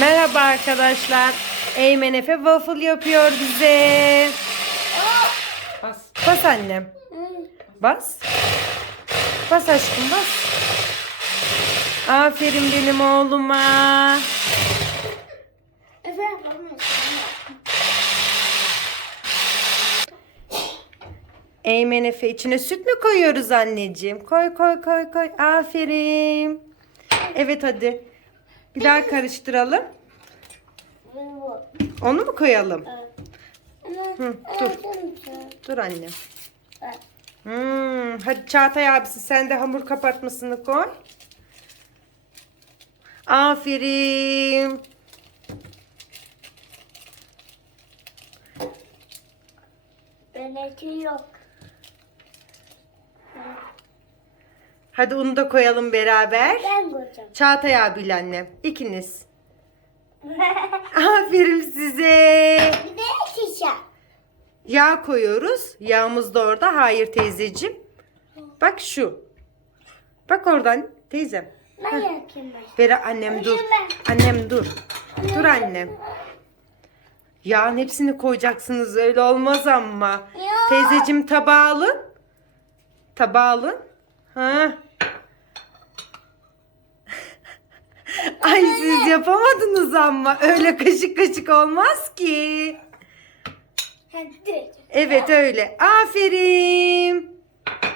Merhaba arkadaşlar. Eymen Efe waffle yapıyor bize. Bas. Bas annem. Bas. Bas aşkım bas. Aferin benim oğluma. Efe. Eymen Efe içine süt mü koyuyoruz anneciğim? Koy koy koy koy. Aferin. Evet hadi. Bir daha karıştıralım. Onu mu koyalım? Hı, dur. Dur annem. Hmm, hadi Çağatay abisi sen de hamur kapatmasını koy. Aferin. Benimki yok. Hadi onu da koyalım beraber. Ben koyacağım. Çağatay abiyle annem. İkiniz. Aferin size. Bir de şişe. Yağ koyuyoruz. Yağımız da orada. Hayır teyzeciğim. Bak şu. Bak oradan teyzem. Ben yakayım ben. Bera annem dur. Annem dur. Dur annem. Yağın hepsini koyacaksınız öyle olmaz ama. Teyzeciğim tabağı alın. Tabağı alın. Ha. Ay siz yapamadınız ama öyle kaşık kaşık olmaz ki. Hadi direkt. Evet öyle. Aferin.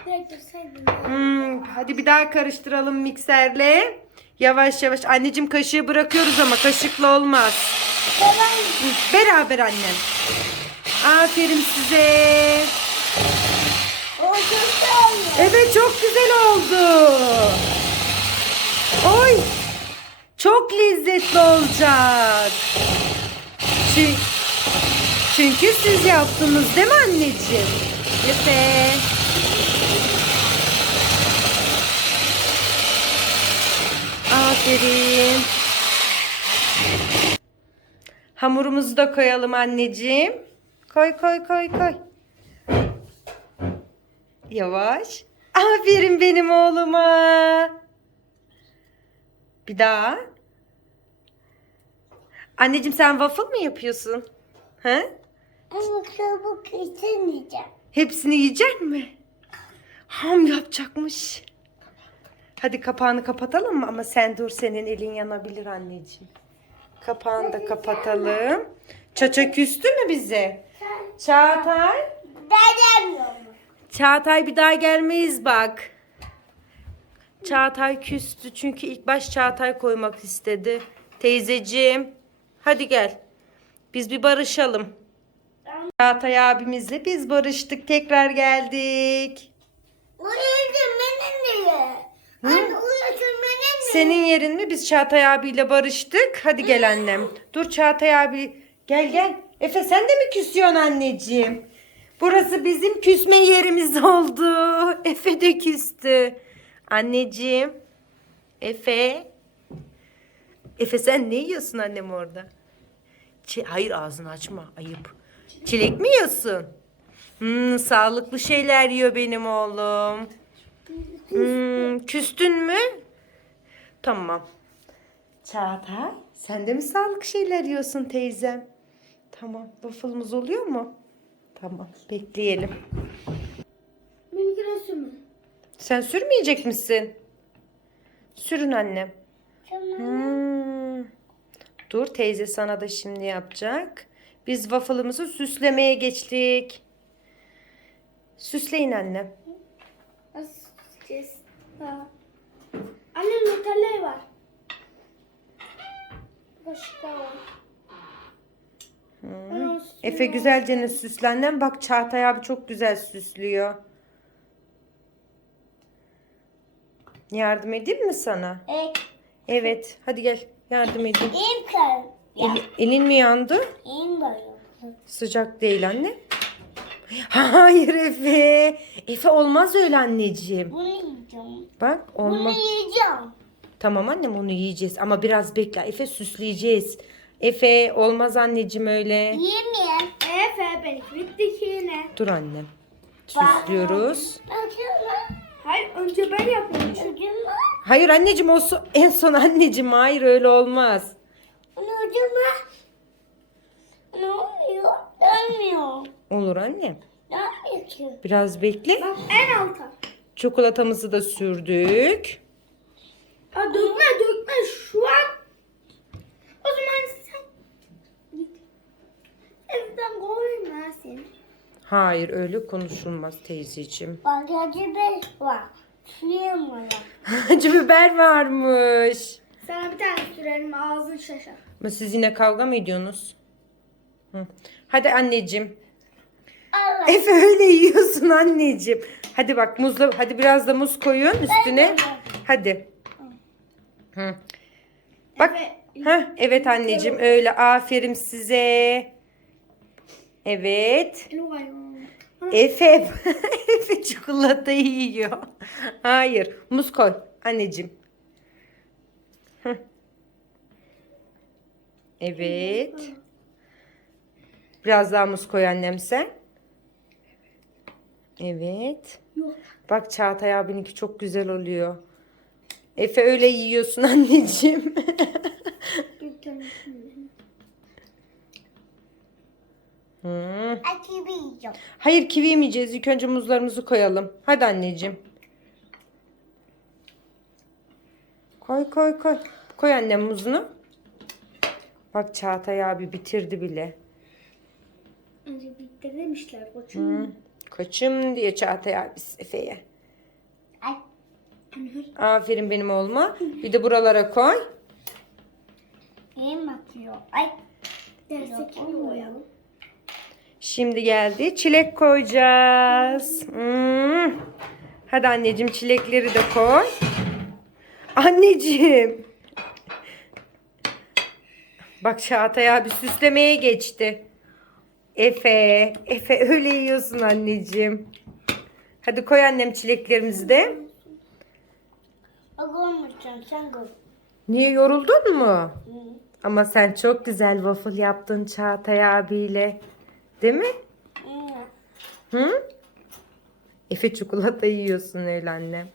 Direkt dursaydın. Hmm, hadi bir daha karıştıralım mikserle. Yavaş yavaş. Anneciğim kaşığı bırakıyoruz ama kaşıkla olmaz. Beraber annem. Aferin size. O çok güzel. Evet çok güzel oldu. Oy. Çok lezzetli olacak. Çünkü, çünkü siz yaptınız değil mi anneciğim? Efe. Aferin. Hamurumuzu da koyalım anneciğim. Koy koy koy koy. Yavaş. Aferin benim oğluma. Bir daha. Anneciğim sen waffle mı yapıyorsun? He? Ama kabuk istemeyeceğim. Hepsini yiyecek mi? Ham yapacakmış. Hadi kapağını kapatalım mı? Ama sen dur senin elin yanabilir anneciğim. Kapağını da kapatalım. Çaça küstü mü bize? Çağatay. Ben gelmiyorum. Çağatay bir daha gelmeyiz bak. Çağatay küstü çünkü ilk baş Çağatay koymak istedi. Teyzeciğim hadi gel. Biz bir barışalım. Çağatay abimizle biz barıştık tekrar geldik. Uyudum benim? Anne niye? Senin yerin mi? Biz Çağatay abiyle barıştık. Hadi gel annem. Dur Çağatay abi. Gel gel. Efe sen de mi küsüyorsun anneciğim? Burası bizim küsme yerimiz oldu. Efe de küstü. Anneciğim. Efe. Efe sen ne yiyorsun annem orada? Çi- Hayır ağzını açma. Ayıp. Çilek mi yiyorsun? Hmm, sağlıklı şeyler yiyor benim oğlum. Hmm, küstün mü? Tamam. Çağatay, sen de mi sağlık şeyler yiyorsun teyzem? Tamam. Waffle'ımız oluyor mu? Tamam. Bekleyelim. Mı? Sen sürmeyecek misin? Sürün annem. Tamam. Hmm. Dur teyze sana da şimdi yapacak. Biz waffle'ımızı süslemeye geçtik. Süsleyin annem. Nasıl tutacağız? Ha. Anne Nutella var. Başka var. Onu Efe güzelce ne süsle annem. Bak Çağatay abi çok güzel süslüyor. Yardım edeyim mi sana? Evet. Evet. Hadi gel. Yardım edeyim. İyiyim karım. El- elin mi yandı? İyiyim bayım. Sıcak değil anne. Hayır Efe. Efe olmaz öyle anneciğim. Bunu yiyeceğim. Bak Bunu olmaz. yiyeceğim. Tamam annem onu yiyeceğiz ama biraz bekle. Efe süsleyeceğiz. Efe olmaz anneciğim öyle. Yemeyeyim. Efe benim bitti yine. Dur annem. Süslüyoruz. Acıma. Hayır önce ben yapayım. Acıma. Hayır anneciğim o so- en son anneciğim hayır öyle olmaz. Ucuma. Ne oluyor? Dönmüyor. Olur anne. Dönmüyor ki. Biraz bekle. Bak en alta. Çikolatamızı da sürdük. Aa, dökme dökme şu an. O zaman sen git. Evden koyma seni. Hayır öyle konuşulmaz teyzeciğim. Bak acı be var. Var. Acı biber varmış. Sana bir tane sürerim ağzın şaşar. Ama siz yine kavga mı ediyorsunuz? Hı. Hadi anneciğim. Allah. Efe öyle yiyorsun anneciğim. Hadi bak muzla hadi biraz da muz koyun üstüne. Hadi. Hı. Bak. Ha evet anneciğim öyle. Aferin size. Evet. Efe Efe çikolata yiyor. Hayır, muz koy anneciğim. Evet. Biraz daha muz koy annem sen. Evet. Bak Çağatay abininki çok güzel oluyor. Efe öyle yiyorsun anneciğim. Hı. Acı bir yiyeceğim. Hayır kivi yemeyeceğiz. İlk önce muzlarımızı koyalım. Hadi anneciğim. Koy koy koy. Koy annem muzunu. Bak Çağatay abi bitirdi bile. Önce bitti demişler Hı. koçum. Koçum diye Çağatay abi Efe'ye. Ay. Aferin benim oğluma. Bir de buralara koy. Yem atıyor. Ay. Derse kimi koyalım? Şimdi geldi. Çilek koyacağız. Hmm. Hadi anneciğim çilekleri de koy. Anneciğim. Bak Çağatay abi süslemeye geçti. Efe. Efe öyle yiyorsun anneciğim. Hadi koy annem çileklerimizi de. Olmuşsun sen koy. Niye yoruldun mu? Ama sen çok güzel waffle yaptın Çağatay abiyle. Değil mi? Hı? Efe çikolata yiyorsun öyle annem.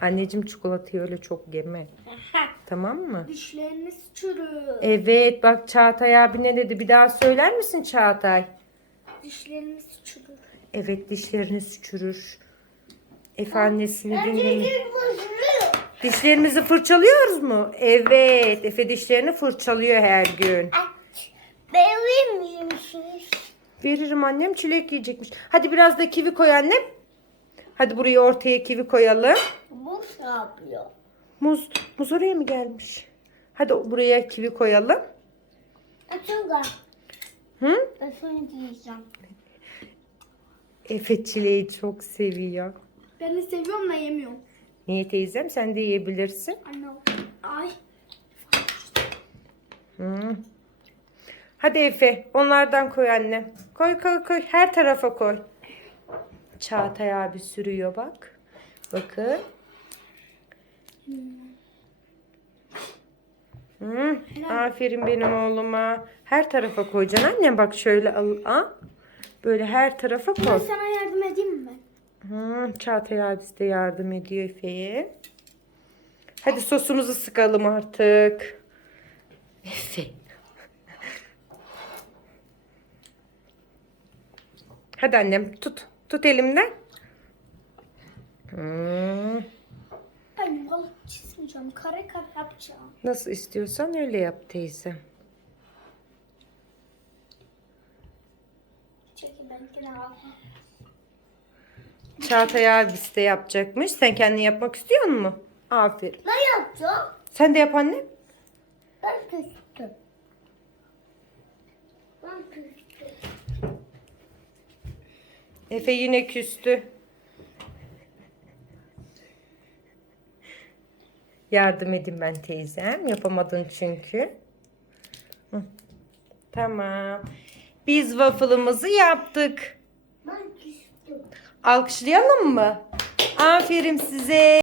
Anneciğim çikolatayı öyle çok yeme. Tamam mı? Dişleriniz çürür. Evet bak Çağatay abi ne dedi? Bir daha söyler misin Çağatay? Dişleriniz çürür. Evet dişlerini çürür. Efe annesini dinlemiyor. Dişlerimizi fırçalıyoruz mu? Evet. Efe dişlerini fırçalıyor her gün. Benim miymişsiniz? Veririm annem çilek yiyecekmiş. Hadi biraz da kivi koy annem. Hadi buraya ortaya kivi koyalım. Bu ne yapıyor? Muz, muz oraya mı gelmiş? Hadi buraya kivi koyalım. Açılga. Hı? Ben şunu diyeceğim. Efe çileği çok seviyor. Ben de seviyorum da yemiyorum. Niye teyzem sen de yiyebilirsin. Anne. Ay. Hı. Hadi Efe onlardan koy anne. Koy koy koy her tarafa koy. Çağatay abi sürüyor bak. Bakın. Hı, aferin benim oğluma. Her tarafa koyacaksın annem bak şöyle al. al. Böyle her tarafa Ben koy. sana yardım edeyim mi ben? Hı, Çağatay abisi de yardım ediyor Efe'ye. Hadi sosumuzu sıkalım artık. Efe. Hadi annem tut. Tut elimden. Hmm, Ben yuvalık çizmeyeceğim. Kare kare yapacağım. nasıl istiyorsan öyle yap teyze. Çekin benimkini al. Çağatay abisi de yapacakmış. Sen kendin yapmak istiyor musun? Aferin. Ne yapacağım? Sen de yap anne. Ben küstüm. Ben küstüm. Efe yine küstü. Yardım edin ben teyzem. Yapamadın çünkü. Hı. Tamam. Biz waffle'ımızı yaptık. Ben küstüm. Alkışlayalım mı? Aferin size.